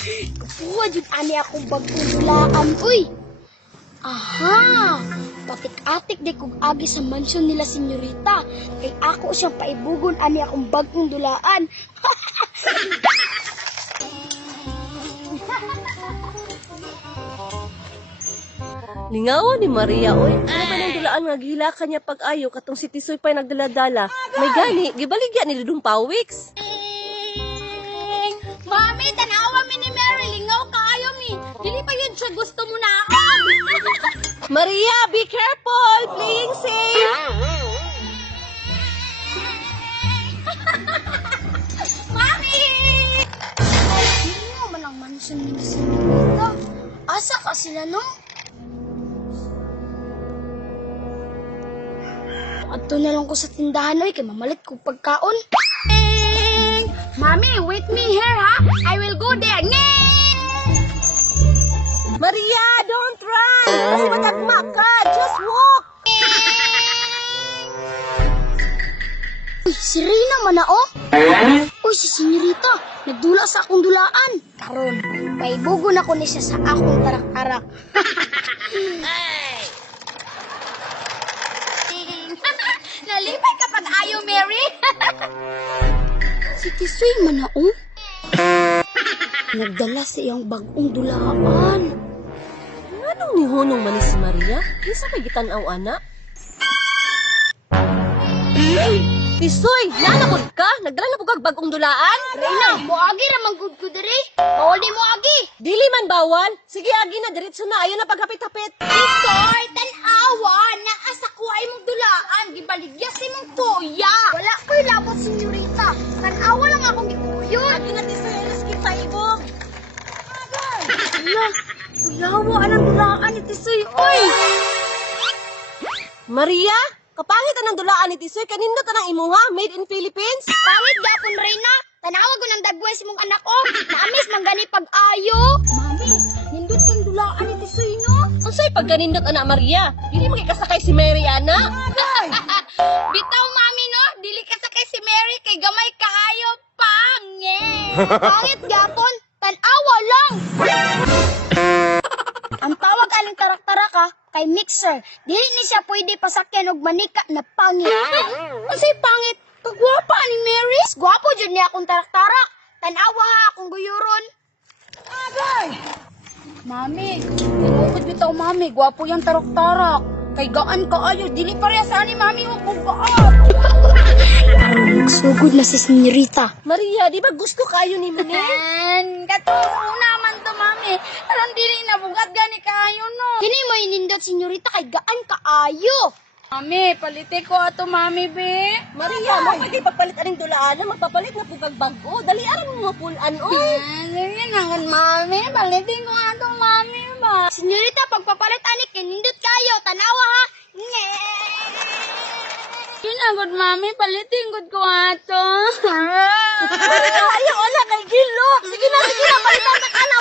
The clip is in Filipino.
Kapuha jud ani akong bagong dulaan. Uy! Aha! Patik-atik di kog agi sa mansyon nila senyorita. Kay ako siyang paibugon ani akong bagong dulaan. Lingawan ni Maria, oy. Ano ba nang dulaan nga gila kanya pag-ayo katong si Tisoy pa'y nagdaladala. May gani, gibaligya ni Dudong Pawiks. Mami, tanawa mi ni Mary. Lingaw kaayo mi. Dili pa yun siya gusto mo na ako. Maria, be careful! Playing safe! Mami! Hindi nga man ang mansyon nila senyorita. Asa ka sila, no? Ato na lang ko sa tindahan, oy, kay mamalit ko pagkaon. Mami, wait me here, ha? I will go there. Maria, don't run! Ay, matagma ka! Just walk! Uy, si Rina man na, oh. Uy, si senyorita, nagdula sa akong dulaan. Karon, paibugon ako ni siya sa akong tarak-tarak. Nalipay ka pag ayaw, Mary. Si Tisoy man na, oh. Nagdala sa iyang bagong dulaan. Anong nihunong man ni si Maria? Isa may gitanaw, ana? Tisoy, nanapod ka? Nagdala na po kag bagong dulaan? Rina, muagi ramang good ko diri. Bawal di muagi. Dili man bawal. Sige, agi na, diretso na. Ayaw na paghapit-hapit. Tisoy, tan-awa na asa ko ay mong dulaan. Gibaligya si mong kuya. Wala ko'y labot, senyorita. Tan-awa lang akong gikuyon. Agi na, Tisoy. Alas kita ibog. Hala, kuyawa anang dulaan ni Tisoy. Oy! Maria, kapangit ang dulaan ni Tisoy. Kanina tanang imuha. Made in Philippines. Pangit gapon, Reyna. Tanawa ko ng dagway si mong anak ko. Naamis man gani pag-ayo. Mami, nindot kang dulaan ni Tisoy, no? Ang sa'y pagganindot, anak Maria. Dili magkikasakay si Mary, ana. Bitaw, mami, no? Dili ka sakay si Mary kay gamay kaayo. Pangit! Pangit gapon. Tanawa lang. Ang tawag aling tarak-taraka kay Mixer. Dili ni siya pwede pasakyan og manika na pangit. Unsay pangit? Kagwapa ni Mary. Gwapo jud niya akong tarak-tarak. Tanawa ha akong guyuron. Agay! Mami, tinukod bitaw mami. Gwapo yung tarak-tarak. Kay gaan kaayo. Dili pareha sa ni mami mo kung gaan. Nagsugod na si senyorita. Maria, di ba gusto kayo ni Mune? Katuro naman to, mami. Aron dili na bugat gani kaayo, no? Kini mo inindot, senyorita, kay gaan kaayo. Mami, palite ko ato, mami, be. Maria, mo pwede pagpalit aning dulaan. Magpapalit na pugag bago. Dali aram mo pulan, oy. Sige nangan, mami. Palitin ko ato, mami, ba? Senyorita, pagpapalit ani, kinindot kayo. Tanawa, ha? Ginagod, mami. Palitin ko ato. Maria, ayaw, ala kay gilok. Sige na, palitan na ka na.